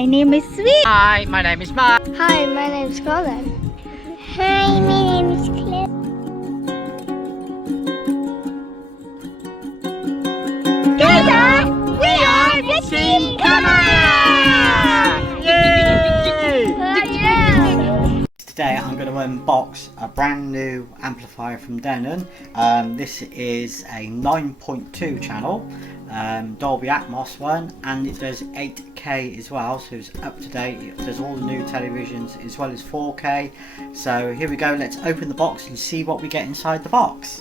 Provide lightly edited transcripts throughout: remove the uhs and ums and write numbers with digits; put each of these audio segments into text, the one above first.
My name is Sweet. Hi, my name is Mark. Hi, my name is Colin. Hi, my name is Claire. Together, we are the Team Camera! Yeah. Today I'm going to unbox a brand new amplifier from Denon. This is a 9.2 channel, Dolby Atmos one, and it does 8K as well, so it's up to date. It does all the new televisions as well as 4K. So here we go, let's open the box and see what we get inside the box.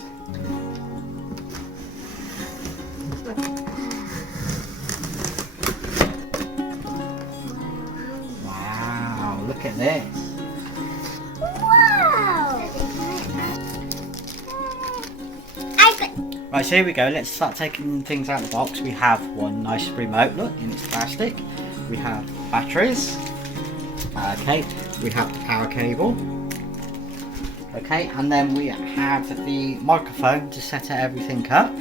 Wow, look at this. Right, so here we go, let's start taking things out of the box. We have one nice remote, look, in its plastic. We have batteries. Okay, we have the power cable. Okay, and then we have the microphone to set everything up.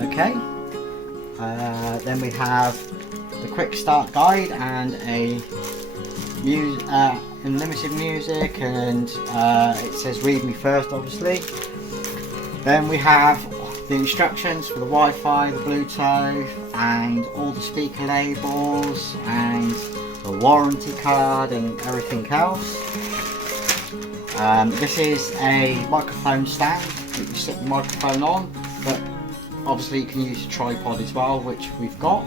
Okay, then we have the quick start guide and a unlimited music, and it says read me first, obviously. Then we have the instructions for the Wi-Fi, the Bluetooth, and all the speaker labels, and the warranty card, and everything else. This is a microphone stand that you sit the microphone on, but obviously you can use a tripod as well, which we've got.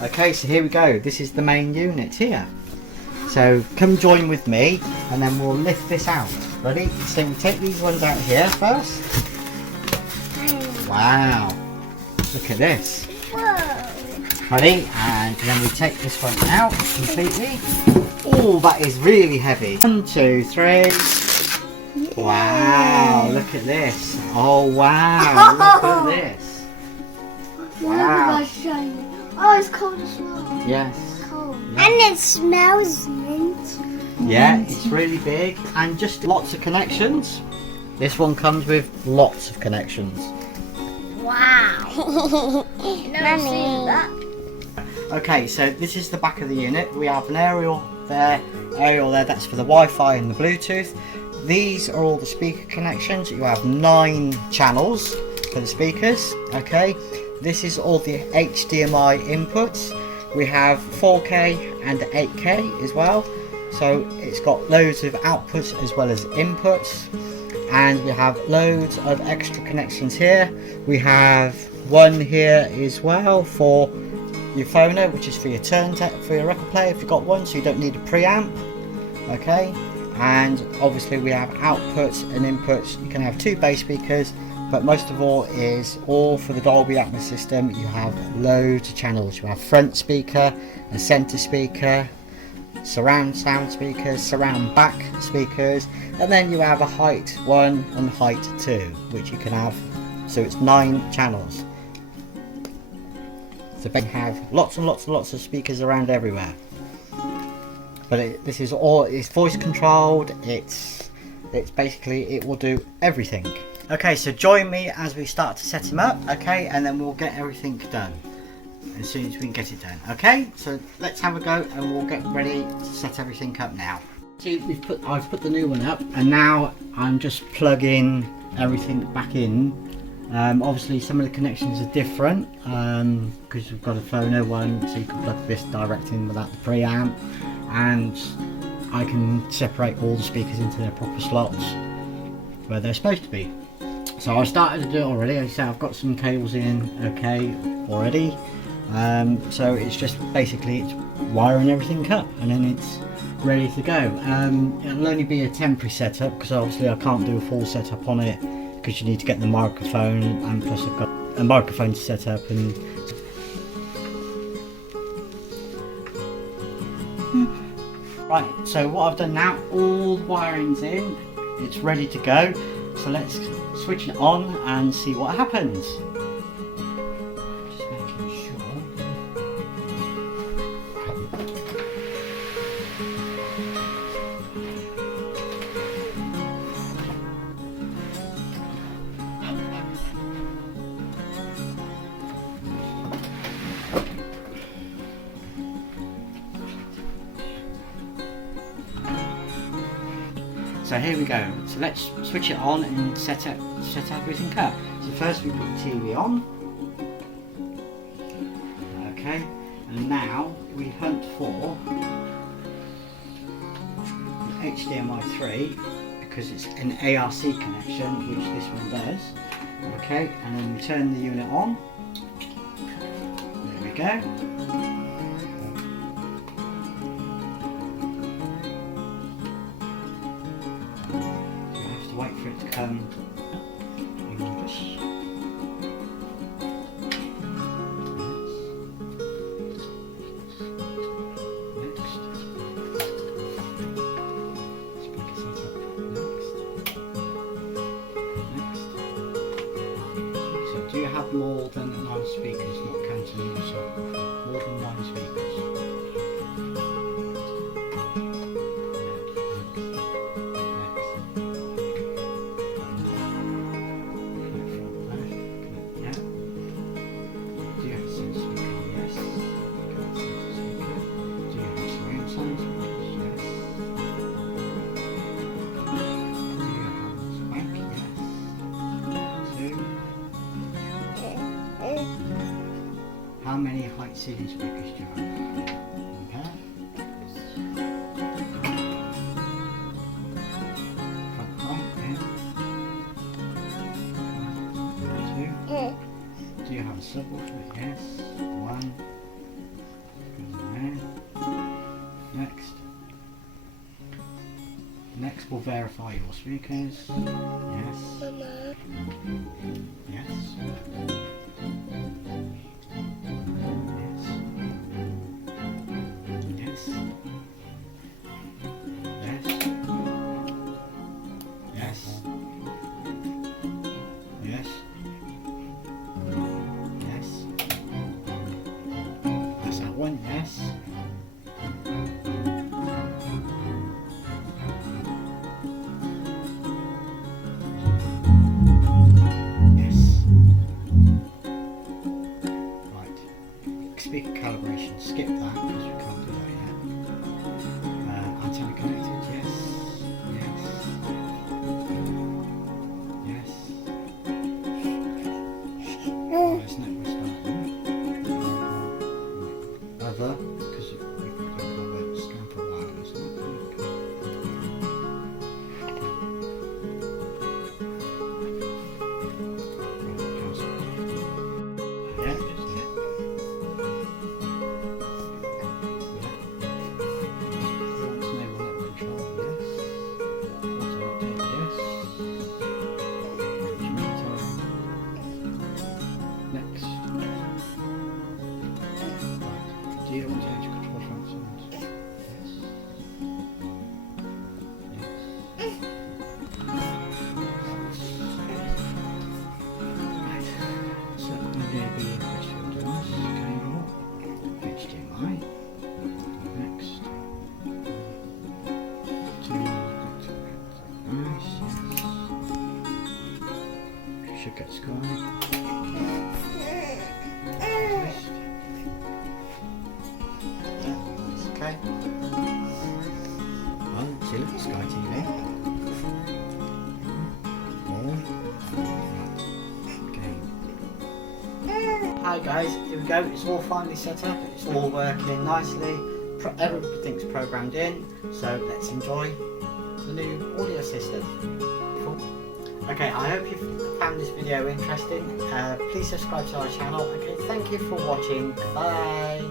Okay, so here we go. This is the main unit here. So come join with me, and then we'll lift this out. Ready? So we take these ones out here first. Wow, look at this. Whoa. Ready? And then we take this one out completely. Oh, that is really heavy. 1, 2, 3. Wow, look at this. Oh wow, look at this. Wow. Oh, it's cold as well. Yes. Cold. Yeah. And it smells mint. Yeah, it's really big and just lots of connections. This one comes with lots of connections. Wow. Never seen that. Okay, so this is the back of the unit. We have an aerial there, that's for the Wi-Fi and the Bluetooth. These are all the speaker connections. You have 9 channels for the speakers. Okay, this is all the HDMI inputs. We have 4K and 8K as well. So it's got loads of outputs as well as inputs. And we have loads of extra connections here. We have one here as well for your phono, which is for your for your record player if you've got one, so you don't need a preamp. Okay, and obviously we have outputs and inputs. You can have 2 bass speakers, but most of all is all for the Dolby Atmos system. You have loads of channels. You have front speaker, a center speaker, surround sound speakers, surround back speakers, and then you have a height 1 and height 2, which you can have, so it's 9 channels. So they have lots and lots and lots of speakers around everywhere. But this is all, it's voice controlled, it's basically, it will do everything. Okay, so join me as we start to set them up, okay, and then we'll get everything done as soon as we can get it done. Okay, so let's have a go and we'll get ready to set everything up now. See, I've put the new one up, and now I'm just plugging everything back in. Obviously some of the connections are different because we've got a phono one, so you can plug this direct in without the preamp, and I can separate all the speakers into their proper slots where they're supposed to be. So I started to do it already. As I say, I've got some cables in okay already. So it's just basically it's wiring everything up, and then it's ready to go. It'll only be a temporary setup because obviously I can't do a full setup on it because you need to get the microphone, and plus I've got a microphone to set up. And right, so what I've done now, all the wiring's in, it's ready to go. So let's switch it on and see what happens. Just making sure. So here we go. So let's switch it on and set everything up. So first we put the TV on. Okay, and now we hunt for the HDMI 3 because it's an ARC connection, which this one does. Okay, and then we turn the unit on. There we go. Wait for it to come English. Next. Speaker setup. Next. So do you have more than 9 speakers, not counting yourself? More than 9 speakers? How many height ceiling speakers do you have? One pair. Front height, yeah. 2. Do you have a subwoofer? Yes. 1. There. Next. Next we'll verify your speakers. Yes. Yes. One, yes. Yes. Right. Speaker calibration. Skip that because we can't do that yet. Antenna connected. Yes. Yes. Yes. There's network starting. Other, because we've got to scan for wireless network. Yeah, isn't it? Enable network control, yes. Auto update, yes. Monitoring. Next. Do you want to change control functions? Yes. Yes. Right. So maybe virtual device cable, HDMI. Next. Nice. Yes. Should get Sky. Okay. Well, see, look, Sky TV. Okay. Hi guys, here we go. It's all finally set up. It's all working nicely. Everything's programmed in. So let's enjoy the new audio system. Okay, I hope you found this video interesting. Please subscribe to our channel. Okay, thank you for watching. Bye.